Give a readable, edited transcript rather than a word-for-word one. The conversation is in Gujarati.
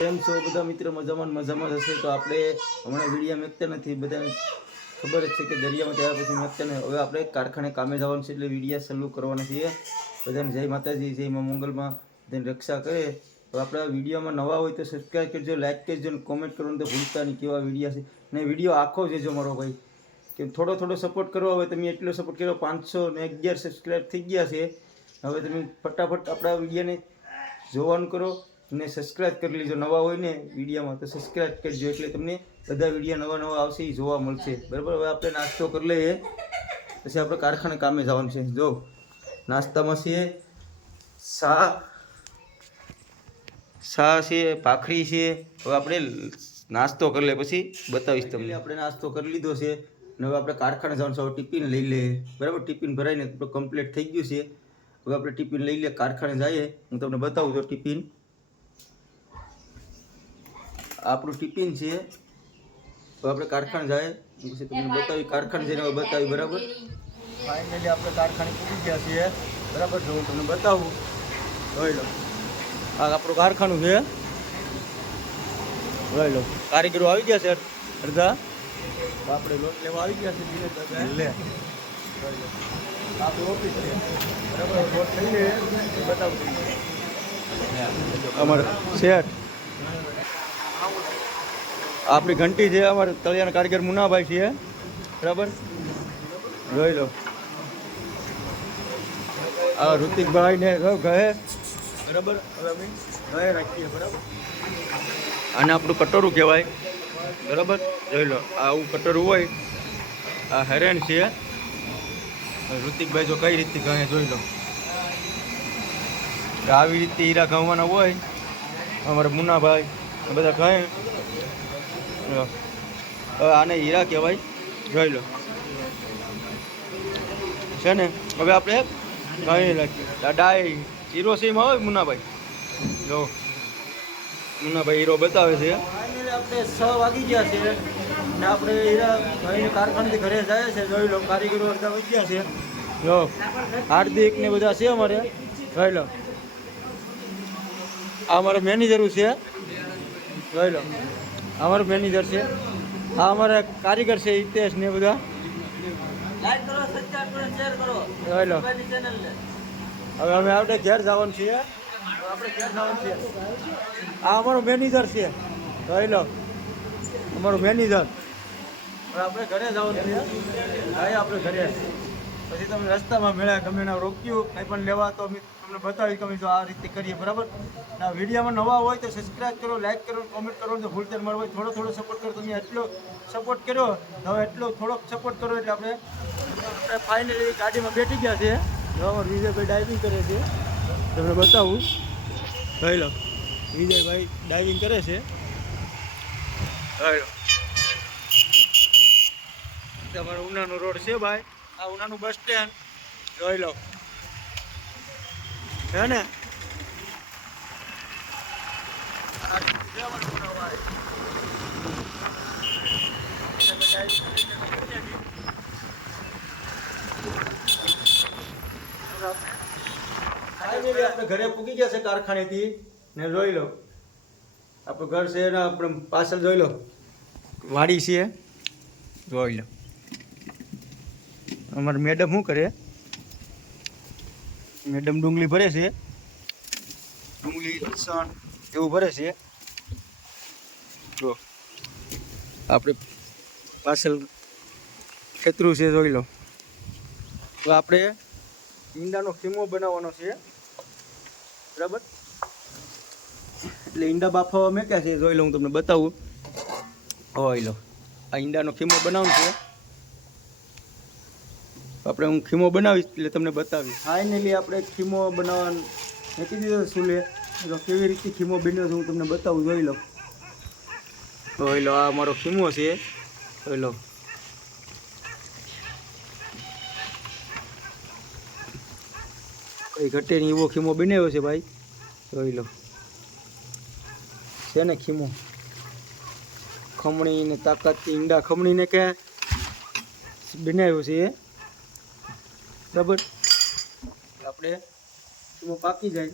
કેમ છો બધા મિત્રો? મજામાં હશે તો આપણે હમણાં વિડીયો મેકતા નથી. બધાને ખબર જ છે કે દરિયામાં ત્યાર પછી મેકતા નહીં. હવે આપણે કારખાને કામે જવાનું છે એટલે વિડીયો ચાલુ કરવાના છીએ. બધાને જય માતાજી, જય મા મંગલમાં, બધાની રક્ષા કરે. તો આપણે વિડીયોમાં નવા હોય તો સબસ્ક્રાઈબ કરજો, લાઈક કરજો અને કોમેન્ટ કરવાનું તો ભૂલતા નહીં. કેવા વિડીયો છે ને વિડીયો આખો જોજો મારો ભાઈ, કે થોડો સપોર્ટ કરો. હવે તમે એટલો સપોર્ટ કર્યો, 511 સબસ્ક્રાઈબ થઈ ગયા છે. હવે તમે ફટાફટ આપણા વિડીયોને જોવાનું કરો ને સબસ્ક્રાઈબ કરી લેજો. નવા હોય ને વિડીયોમાં તો સબસ્ક્રાઈબ કરજો, એટલે તમને બધા વિડીયો નવા આવશે એ જોવા મળશે. બરાબર. હવે આપણે નાસ્તો કરી લઈએ, પછી આપણે કારખાને કામે જવાનું છે. જો નાસ્તામાં છે શા છે, ભાખરી છે. હવે આપણે નાસ્તો કરી લઈએ, પછી બતાવીશ તમને. આપણે નાસ્તો કરી લીધો છે ને હવે આપણે કારખાને જવાનું છે. હવે ટિફિન લઈ લઈએ. બરાબર. ટિફિન ભરાઈને કમ્પ્લીટ થઈ ગયું છે. હવે આપણે ટિફિન લઈ લઈએ, કારખાને જઈએ. હું તમને બતાવું છું ટિફિન. આપણું ટિફિન છે. હવે આપણે કારખાને જાય પછી તમને બતાવી, કારખાને જઈને હવે બતાવી. બરાબર. ફાઇનલી આપણે કારખાને પૂરી ગયા છીએ. બરાબર. હું તમને બતાવું. જોઈ લો, આ આપણું કારખાનું છે. જોઈ લો, કારીગરો આવી ગયા છે અડધા. આપણે લોટ લેવા આવી ગયા છે. લે આપણી ઓફિસ છે. બરાબર. લોટ લઈ લે, બતાવું અમારે શેઠ. આપણી ઘંટી છે. અમારે તળિયાના કારીગર મુનાભાઈ છે. બરાબર. જોઈ લો, આ ઋતિકભાઈ ને કહે. બરાબર. હવે અમે ઘરે રાખીએ. બરાબર. આને આપણું કટોરું કહેવાય. બરાબર. જોઈ લો, આવું કટોરું હોય. આ હેરેન છે. ઋતિકભાઈ જો કઈ રીતે કહે જોઈ લો. આવી રીતે હીરા ઘઉંવાના હોય અમારા મુનાભાઈ બધા કહે. આને હીરા કહેવાય. જોઈ લો છે ને. હવે આપણે કહી રાખીએ ડાય હીરો છે એમાં હોય મુનાભાઈ. જો મુનાભાઈ હીરો બતાવે છે. આપણે 6 વાગી ગયા છે ને આપણે હીરા ભાઈને કારખાનેથી ઘરે જાય છે. જોઈ લો, કારીગરો અડધા વધી ગયા છે. જો હાર્દિક ને બધા છે અમારે. જોઈ લો, આ અમારા મેનેજર છે. જોઈ લો, અમારો મેનેજર છે. આ અમારા કારીગર છે હિતેશ ને બધા. લાઈક કરો, સબસ્ક્રાઇબ કરો, શેર કરો. જોઈ લો, હવે અમે આપણે ઘેર જવાનું છીએ. આપણે ઘેર જવાનું છે. આ અમારો મેનેજર છે. જોઈ લો, અમારો મેનેજર. હવે આપણે ઘરે જવાનું છે. ભાઈ આપણે ઘરે પછી તમે રસ્તામાં મેળા ગમે ના રોક્યું કંઈ પણ લેવા તો અમે તમને બતાવી કે અમે જો આ રીતે કરીએ. બરાબર. આ વિડીયોમાં નવા હોય તો સબસ્ક્રાઈબ કરો, લાઈક કરો, કોમેન્ટ કરો. તો ભૂલતા મારો હોય થોડો સપોર્ટ કરો. તમે એટલો સપોર્ટ કર્યો, હવે એટલો થોડોક સપોર્ટ કરો એટલે આપણે ફાઇનલી ગાડીમાં બેઠી ગયા છે. અમારો વિજયભાઈ ડાઇવિંગ કરે છે. તમને બતાવું. જોઈ લો, વિજયભાઈ ડાઇવિંગ કરે છે. જોઈ લો, તમારો ઉનાનો રોડ છે ભાઈ. આ ઉનાનું બસ સ્ટેન્ડ. જોઈ લો છે ને. આપણે ઘરે પૂકી ગયા છે કારખાનેથી ને. જોઈ લો, આપણું ઘર છે ને આપણે પાછળ જોઈ લો વાડી છે. જોઈ લો, અમારી મેડમ શું કરે? મેડમ ડુંગળી ભરે છે. ડુંગળી, લસણ એવું ભરે છે. જો આપણે પાછળ ખેતરું છે. જોઈ લો, તો આપણે ઈંડાનો ખીમો બનાવવાનો છે. બરાબર. એટલે ઈંડા બાફાવા મેક્યા છે. જોઈ લો, હું તમને બતાવું. જોઈ લો, આ ઈંડાનો ખીમો બનાવવાનો છે. આપણે હું ખીમો બનાવીશ એટલે તમને બતાવીશ. ફાઇનલી આપણે ખીમો બનાવવાનું મૂકી દીધો ચૂલે. તો કેવી રીતે ખીમો બન્યો છે હું તમને બતાવું. જોઈ લો, જોઈ લો, આ અમારો ખીમો છે. જોઈ લો, કઈ ઘટે નહીં એવો ખીમો બનાવ્યો છે ભાઈ. જોઈ લો, છે ને ખીમો. ખમણી ને તાકાતથી ઈંડા ખમણીને કે બનાવ્યો છે એ. બરાબર. આપણે પાકી જાય